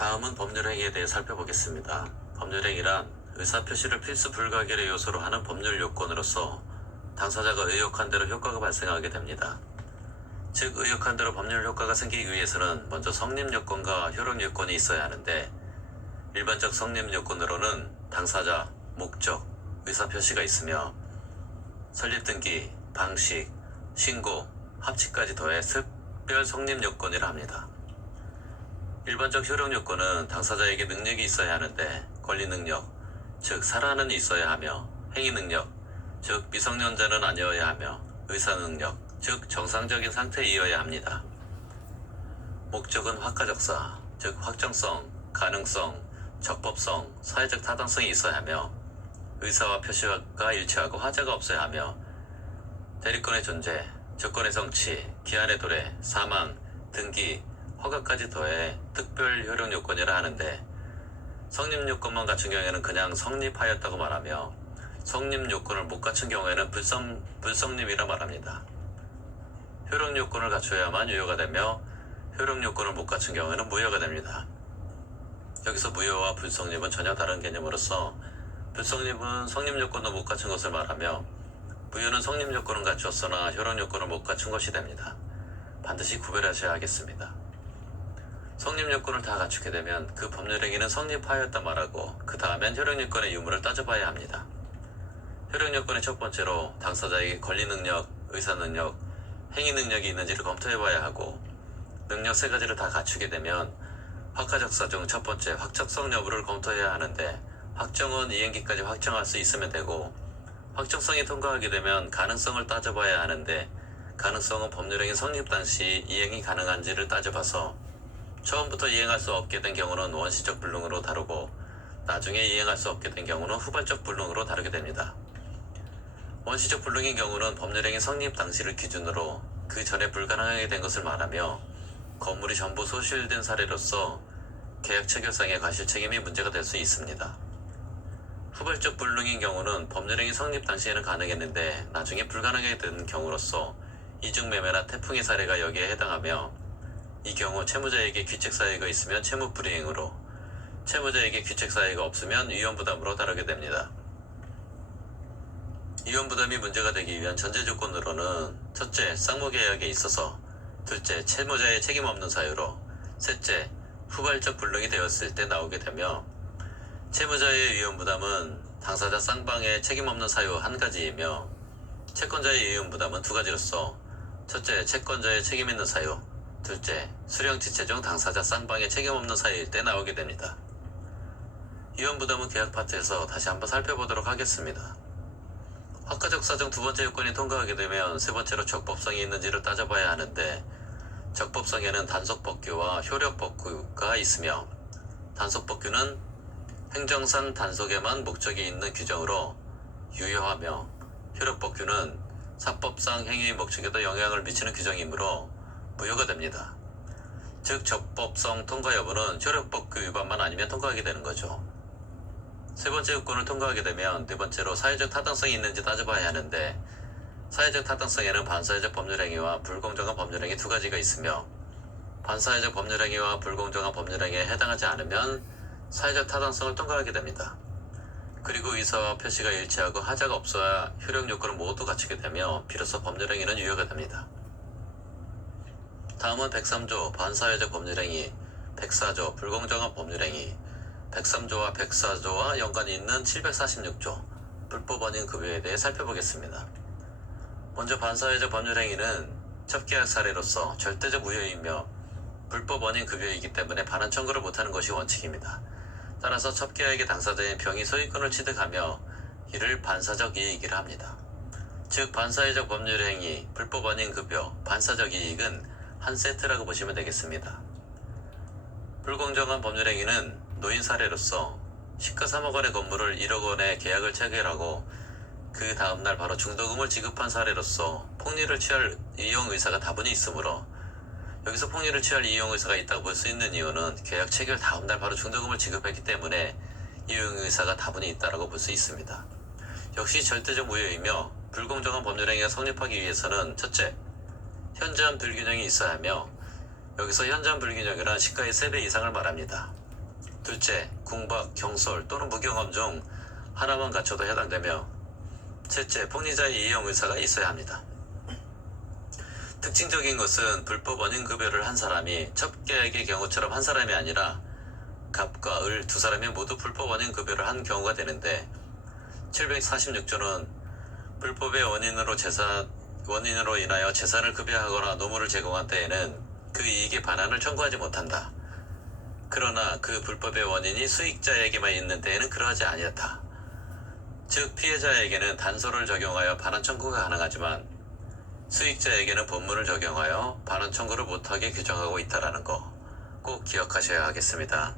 다음은 법률행위에 대해 살펴보겠습니다. 법률행위란 의사표시를 필수 불가결의 요소로 하는 법률 요건으로서 당사자가 의혹한 대로 효과가 발생하게 됩니다. 즉, 의혹한 대로 법률 효과가 생기기 위해서는 먼저 성립 요건과 효력 요건이 있어야 하는데, 일반적 성립 요건으로는 당사자, 목적, 의사표시가 있으며 설립 등기, 방식, 신고, 합치까지 더해 특별 성립 요건이라 합니다. 일반적 효력 요건은 당사자에게 능력이 있어야 하는데, 권리 능력, 즉 사라는 있어야 하며, 행위 능력, 즉 미성년자는 아니어야 하며, 의사 능력, 즉 정상적인 상태이어야 합니다. 목적은 확가적사, 즉 확정성, 가능성, 적법성, 사회적 타당성이 있어야 하며, 의사와 표시가 일치하고 하자가 없어야 하며, 대리권의 존재, 조건의 성취, 기한의 도래, 사망, 등기, 허가까지 더해 특별 효력 요건이라 하는데, 성립 요건만 갖춘 경우에는 그냥 성립하였다고 말하며, 성립 요건을 못 갖춘 경우에는 불성립이라 말합니다. 효력 요건을 갖춰야만 유효가 되며, 효력 요건을 못 갖춘 경우에는 무효가 됩니다. 여기서 무효와 불성립은 전혀 다른 개념으로서, 불성립은 성립 요건도 못 갖춘 것을 말하며, 무효는 성립 요건은 갖추었으나 효력 요건을 못 갖춘 것이 됩니다. 반드시 구별하셔야 하겠습니다. 성립 요건을 다 갖추게 되면 그 법률행위는 성립하였다 말하고, 그 다음엔 효력 요건의 유무를 따져봐야 합니다. 효력 요건의 첫 번째로 당사자에게 권리 능력, 의사 능력, 행위 능력이 있는지를 검토해봐야 하고, 능력 세 가지를 다 갖추게 되면 확가적사 중 첫 번째 확정성 여부를 검토해야 하는데, 확정은 이행기까지 확정할 수 있으면 되고, 확정성이 통과하게 되면 가능성을 따져봐야 하는데, 가능성은 법률행위 성립 당시 이행이 가능한지를 따져봐서 처음부터 이행할 수 없게 된 경우는 원시적 불능으로 다루고, 나중에 이행할 수 없게 된 경우는 후발적 불능으로 다루게 됩니다. 원시적 불능인 경우는 법률행위 성립 당시를 기준으로 그 전에 불가능하게 된 것을 말하며, 건물이 전부 소실된 사례로서 계약 체결상의 과실 책임이 문제가 될 수 있습니다. 후발적 불능인 경우는 법률행위 성립 당시에는 가능했는데 나중에 불가능하게 된 경우로서 이중매매나 태풍의 사례가 여기에 해당하며, 이 경우 채무자에게 귀책사유가 있으면 채무불이행으로, 채무자에게 귀책사유가 없으면 위험부담으로 다루게 됩니다. 위험부담이 문제가 되기 위한 전제조건으로는 첫째, 쌍무계약에 있어서, 둘째, 채무자의 책임 없는 사유로, 셋째, 후발적 불능이 되었을 때 나오게 되며, 채무자의 위험부담은 당사자 쌍방의 책임 없는 사유 한 가지이며, 채권자의 위험부담은 두 가지로서, 첫째, 채권자의 책임 있는 사유, 둘째, 수령지체 중 당사자 쌍방의 책임 없는 사유일 때 나오게 됩니다. 위험부담은 계약 파트에서 다시 한번 살펴보도록 하겠습니다. 확가적사 중 두 번째 요건이 통과하게 되면 세 번째로 적법성이 있는지를 따져봐야 하는데, 적법성에는 단속법규와 효력법규가 있으며, 단속법규는 행정상 단속에만 목적이 있는 규정으로 유효하며, 효력법규는 사법상 행위의 목적에도 영향을 미치는 규정이므로 무효가 됩니다. 즉, 적법성 통과 여부는 효력법규 위반만 아니면 통과하게 되는 거죠. 세 번째 요건을 통과하게 되면 네 번째로 사회적 타당성이 있는지 따져봐야 하는데, 사회적 타당성에는 반사회적 법률행위와 불공정한 법률행위 두 가지가 있으며, 반사회적 법률행위와 불공정한 법률행위에 해당하지 않으면 사회적 타당성을 통과하게 됩니다. 그리고 의사와 표시가 일치하고 하자가 없어야 효력 요건을 모두 갖추게 되며 비로소 법률행위는 유효가 됩니다. 다음은 103조 반사회적 법률행위, 104조 불공정한 법률행위, 103조와 104조와 연관이 있는 746조 불법 원인 급여에 대해 살펴보겠습니다. 먼저 반사회적 법률행위는 첩계약 사례로서 절대적 무효이며 불법 원인 급여이기 때문에 반환 청구를 못하는 것이 원칙입니다. 따라서 첩계약의 당사자인 병이 소유권을 취득하며 이를 반사적 이익이라 합니다. 즉, 반사회적 법률행위, 불법 원인 급여, 반사적 이익은 한 세트라고 보시면 되겠습니다. 불공정한 법률행위는 노인 사례로서 시가 3억 원의 건물을 1억 원의 계약을 체결하고 그 다음날 바로 중도금을 지급한 사례로서 폭리를 취할 이용 의사가 다분히 있으므로, 여기서 폭리를 취할 이용 의사가 있다고 볼 수 있는 이유는 계약 체결 다음날 바로 중도금을 지급했기 때문에 이용 의사가 다분히 있다고 볼 수 있습니다. 역시 절대적 무효이며, 불공정한 법률행위가 성립하기 위해서는 첫째, 현저한 불균형이 있어야 하며, 여기서 현저한 불균형이란 시가의 3배 이상을 말합니다. 둘째, 궁박, 경솔 또는 무경험 중 하나만 갖춰도 해당되며 셋째, 폭리자의 이용 의사가 있어야 합니다. 특징적인 것은 불법 원인급여를 한 사람이 첩계약의 경우처럼 한 사람이 아니라 갑과 을 두 사람이 모두 불법 원인급여를 한 경우가 되는데 746조는 불법의 원인으로 인하여 재산을 급여하거나 노무를 제공한 때에는 그 이익의 반환을 청구하지 못한다. 그러나 그 불법의 원인이 수익자에게만 있는 때에는 그러하지 아니었다. 즉 피해자에게는 단서를 적용하여 반환 청구가 가능하지만 수익자에게는 법문을 적용하여 반환 청구를 못하게 규정하고 있다는 거 꼭 기억하셔야 하겠습니다.